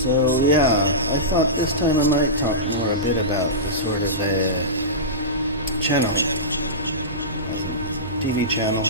So yeah, I thought this time I might talk more a bit about the sort of channeling, as a TV channel.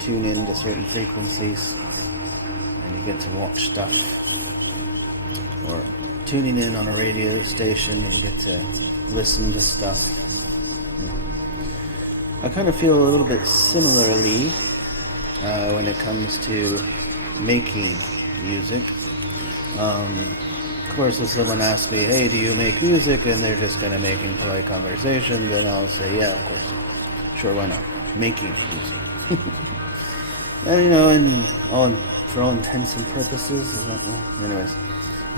Tune in to certain frequencies, and you get to watch stuff. Or tuning in on a radio station, and you get to listen to stuff. I kind of feel a little bit similarly when it comes to making music. Of course, if someone asks me, hey, do you make music? And they're just kind of making polite conversation, then I'll say, yeah, of course. Sure, why not? Making music. And, for all intents and purposes, anyways,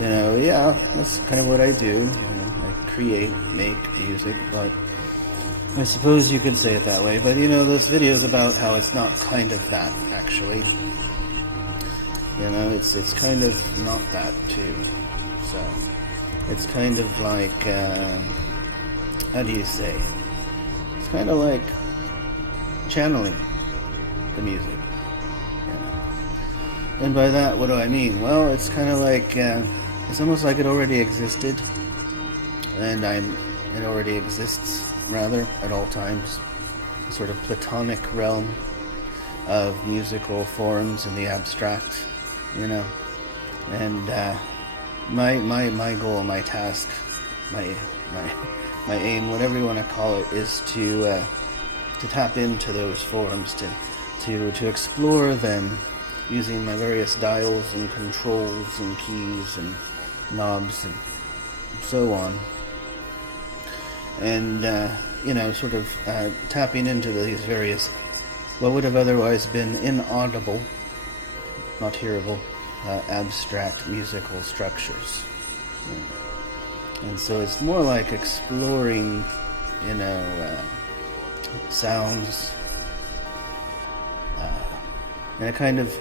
yeah, that's kind of what I do. I create, make music, but I suppose you could say it that way. But, this video is about how it's not kind of that, actually. It's kind of not that too. So it's kind of like how do you say? It's kind of like channeling the music. And by that, what do I mean? Well, it's kind of like it's almost like it already existed, and it already exists rather at all times. A sort of platonic realm of musical forms in the abstract. And my goal, my task, my aim, whatever you want to call it, is to tap into those forms, to explore them using my various dials and controls and keys and knobs and so on, and sort of tapping into these various what would have otherwise been inaudible, not hearable, abstract musical structures. And so it's more like exploring, sounds in a kind of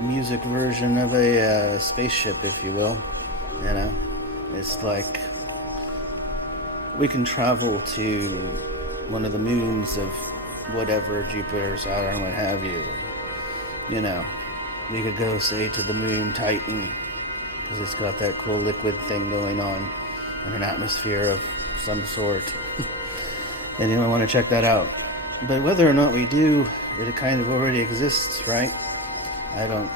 music version of a spaceship, if you will. It's like we can travel to one of the moons of whatever, Jupiter, Saturn, what have you. We could go, say, to the moon Titan, because it's got that cool liquid thing going on, and an atmosphere of some sort. And I want to check that out. But whether or not we do, it kind of already exists, right? I don't,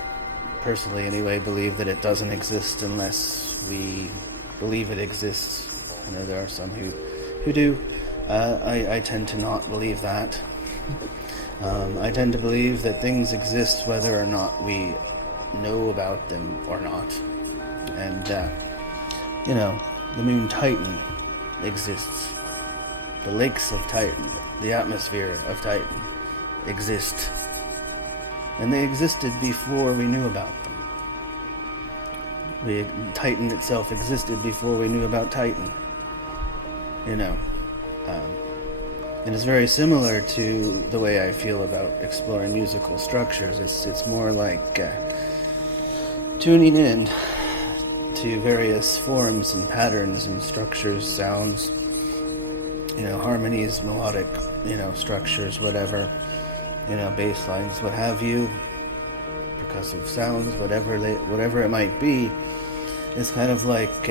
personally anyway, believe that it doesn't exist unless we believe it exists. I know there are some who do. I tend to not believe that. I tend to believe that things exist whether or not we know about them or not. And, the moon Titan exists. The lakes of Titan, the atmosphere of Titan exist. And they existed before we knew about them. Titan itself existed before we knew about Titan. And it's very similar to the way I feel about exploring musical structures. It's more like tuning in to various forms and patterns and structures, sounds, harmonies, melodic, structures, whatever, bass lines, what have you, percussive sounds, whatever it might be. It's kind of like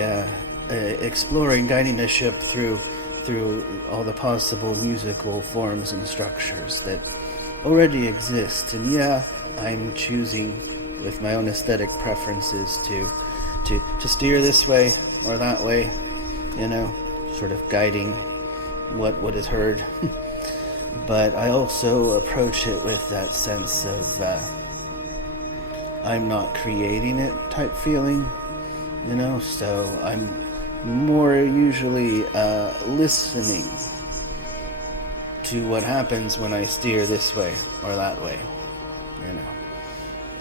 exploring, guiding a ship through all the possible musical forms and structures that already exist. And yeah, I'm choosing with my own aesthetic preferences to steer this way or that way, sort of guiding what is heard. But I also approach it with that sense of I'm not creating it type feeling, so I'm more usually listening to what happens when I steer this way or that way,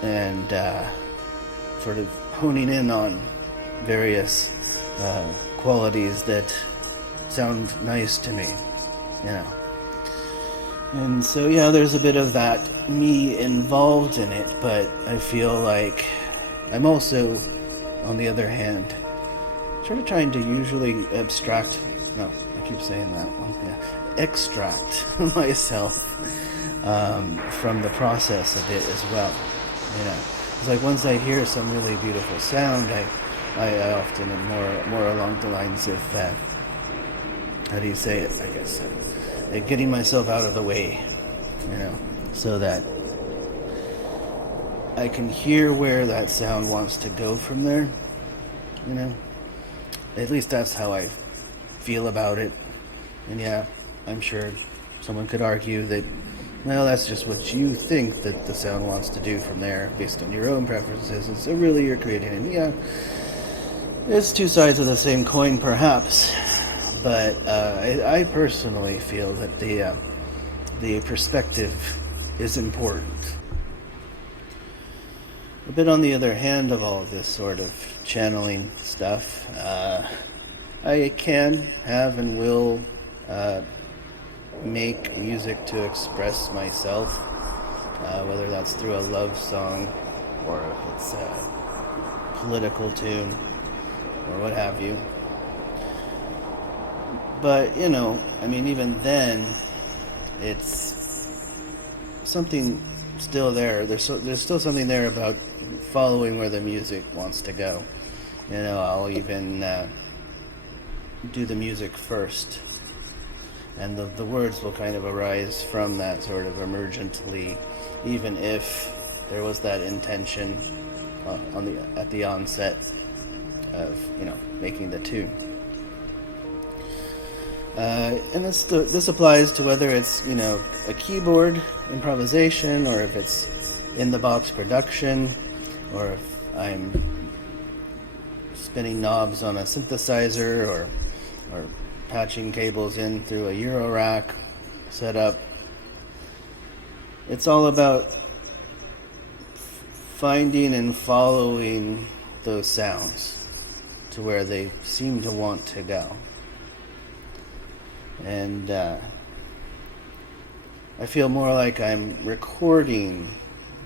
and sort of honing in on various qualities that sound nice to me, And so, yeah, there's a bit of that me involved in it, but I feel like I'm also, on the other hand, sort of trying to usually extract myself from the process a bit as well, It's like once I hear some really beautiful sound, I often am more along the lines of how do you say it? I guess getting myself out of the way, so that I can hear where that sound wants to go from there. You know, at least that's how I feel about it. And yeah, I'm sure someone could argue that, well, that's just what you think that the sound wants to do from there based on your own preferences. And so really you're creating it. Yeah, it's two sides of the same coin, perhaps. But I personally feel that the perspective is important. A bit on the other hand of all of this sort of channeling stuff, I can have and will make music to express myself, whether that's through a love song or if it's a political tune or what have you. But, I mean, even then, it's something still there. There's still something there about following where the music wants to go. I'll even do the music first. And the words will kind of arise from that sort of emergently, even if there was that intention at the onset of, making the tune. And this applies to whether it's, a keyboard improvisation, or if it's in the box production, or if I'm spinning knobs on a synthesizer, or patching cables in through a Eurorack setup. It's all about finding and following those sounds to where they seem to want to go. And I feel more like I'm recording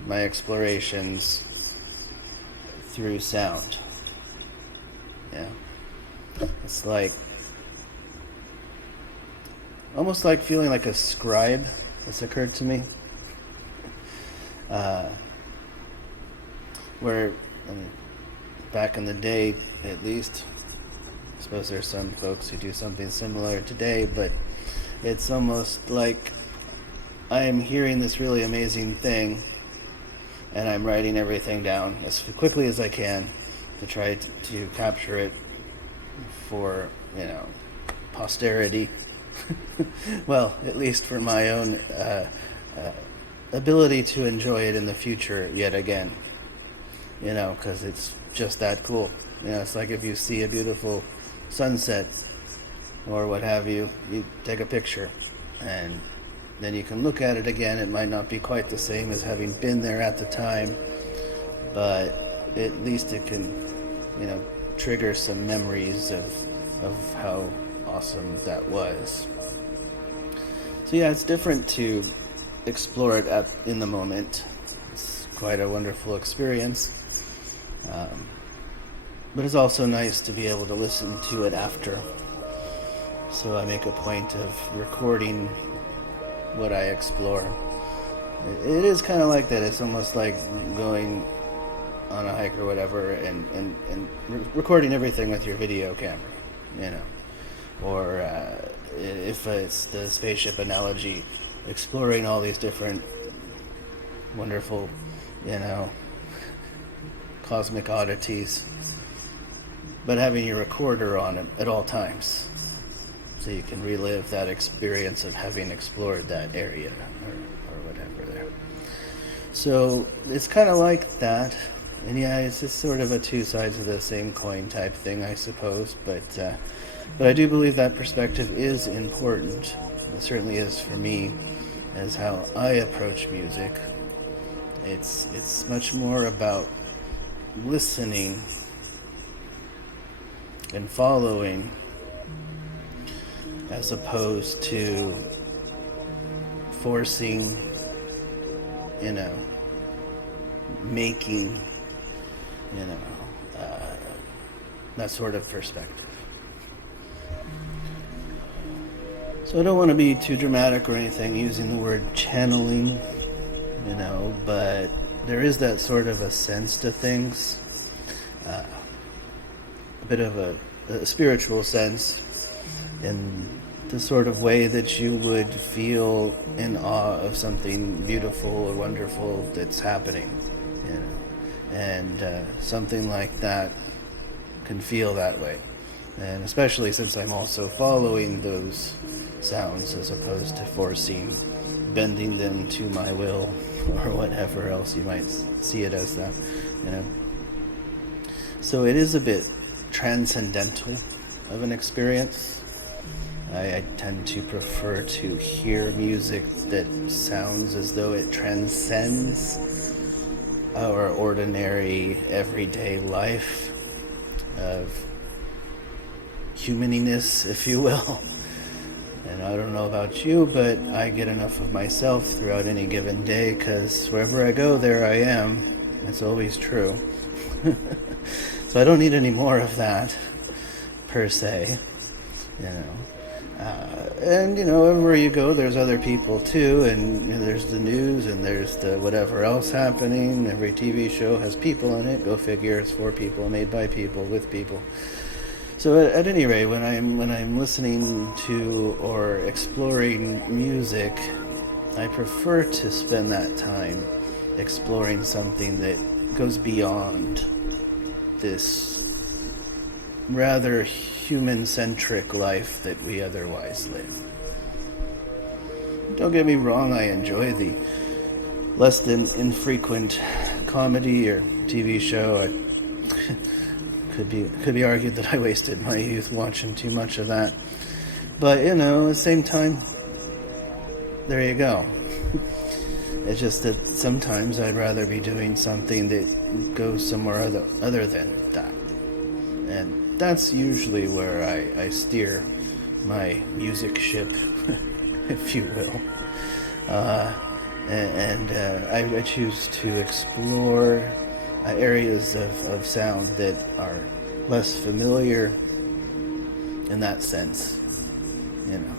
my explorations through sound. Yeah. It's like almost like feeling like a scribe. This occurred to me. Where, back in the day, at least, I suppose there's some folks who do something similar today, but it's almost like I'm hearing this really amazing thing, and I'm writing everything down as quickly as I can to try to capture it for, posterity. Well, at least for my own ability to enjoy it in the future yet again. Because it's just that cool. It's like if you see a beautiful sunset or what have you, you take a picture and then you can look at it again. It might not be quite the same as having been there at the time, but at least it can, trigger some memories of how awesome that was. So yeah, it's different to explore it in the moment. It's quite a wonderful experience. But it's also nice to be able to listen to it after. So I make a point of recording what I explore. It is kind of like that. It's almost like going on a hike or whatever and recording everything with your video camera, or if it's the spaceship analogy, exploring all these different wonderful, cosmic oddities, but having your recorder on it at all times so you can relive that experience of having explored that area or whatever there. So it's kind of like that. And yeah, it's just sort of a two sides of the same coin type thing, I suppose. But I do believe that perspective is important. It certainly is for me, as how I approach music. It's much more about listening and following, as opposed to forcing, making, that sort of perspective. So I don't want to be too dramatic or anything using the word channeling, but there is that sort of a sense to things, a bit of a spiritual sense, in the sort of way that you would feel in awe of something beautiful or wonderful that's happening, you know, and something like that can feel that way. And especially since I'm also following those sounds as opposed to forcing, bending them to my will, or whatever else you might see it as that, you know. So it is a bit transcendental of an experience. I tend to prefer to hear music that sounds as though it transcends our ordinary everyday life of humaniness, if you will. And I don't know about you, but I get enough of myself throughout any given day, because wherever I go, there I am. It's always true. So I don't need any more of that, per se, you know. And, you know, everywhere you go, there's other people, too, and you know, there's the news, and there's the whatever else happening. Every TV show has people in it. Go figure, it's for people, made by people, with people. So at any rate, when I'm listening to or exploring music, I prefer to spend that time exploring something that goes beyond this rather human-centric life that we otherwise live. Don't get me wrong, I enjoy the less than infrequent comedy or TV show. Could be argued that I wasted my youth watching too much of that. But, you know, at the same time, there you go. It's just that sometimes I'd rather be doing something that goes somewhere other than that. And that's usually where I steer my music ship, if you will. I choose to explore areas of sound that are less familiar in that sense, you know.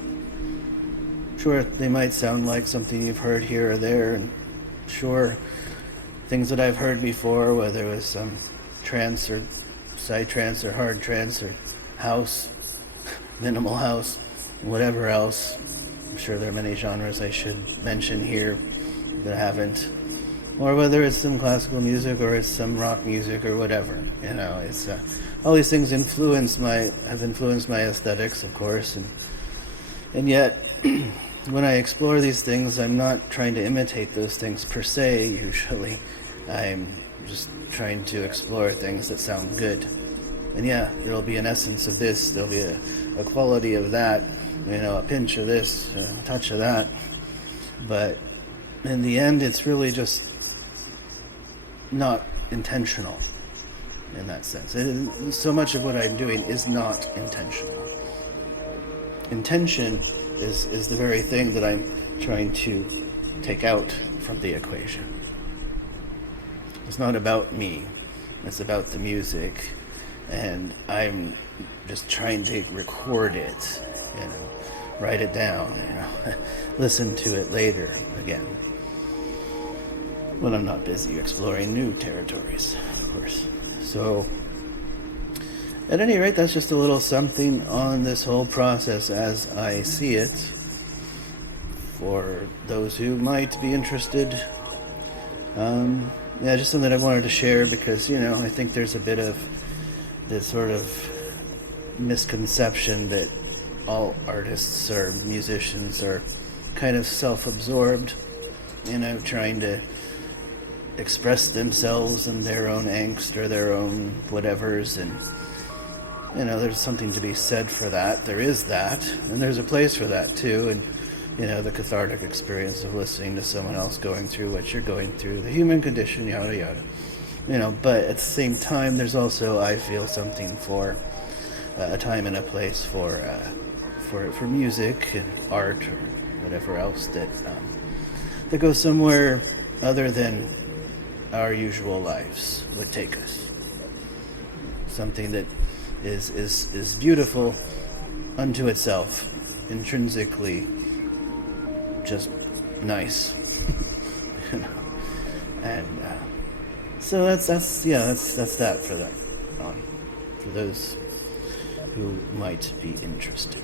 Sure, they might sound like something you've heard here or there, and sure, things that I've heard before, whether it was some trance or psytrance or hard trance or house, minimal house, whatever else. I'm sure there are many genres I should mention here that I haven't. Or whether it's some classical music or it's some rock music or whatever, you know, it's all these things have influenced my aesthetics, of course, and yet when I explore these things, I'm not trying to imitate those things per se. Usually, I'm just trying to explore things that sound good. And yeah, there'll be an essence of this, there'll be a quality of that, you know, a pinch of this, a touch of that. But in the end, it's really just not intentional in that sense. So much of what I'm doing is not intentional. Intention is the very thing that I'm trying to take out from the equation. It's not about me, it's about the music, and I'm just trying to record it, you know, write it down, you know, listen to it later again, when I'm not busy exploring new territories, of course. So, at any rate, that's just a little something on this whole process as I see it, for those who might be interested. Yeah, just something I wanted to share because, you know, I think there's a bit of this sort of misconception that all artists or musicians are kind of self-absorbed, you know, trying to express themselves and their own angst or their own whatevers, and you know, there's something to be said for that. There is that, and there's a place for that too, and you know, the cathartic experience of listening to someone else going through what you're going through, the human condition, yada yada, you know. But at the same time, there's also, I feel, something for a time and a place for music and art or whatever else that goes somewhere other than our usual lives would take us. Something that is beautiful unto itself, intrinsically just nice. You know? And So that's that for that. For those who might be interested.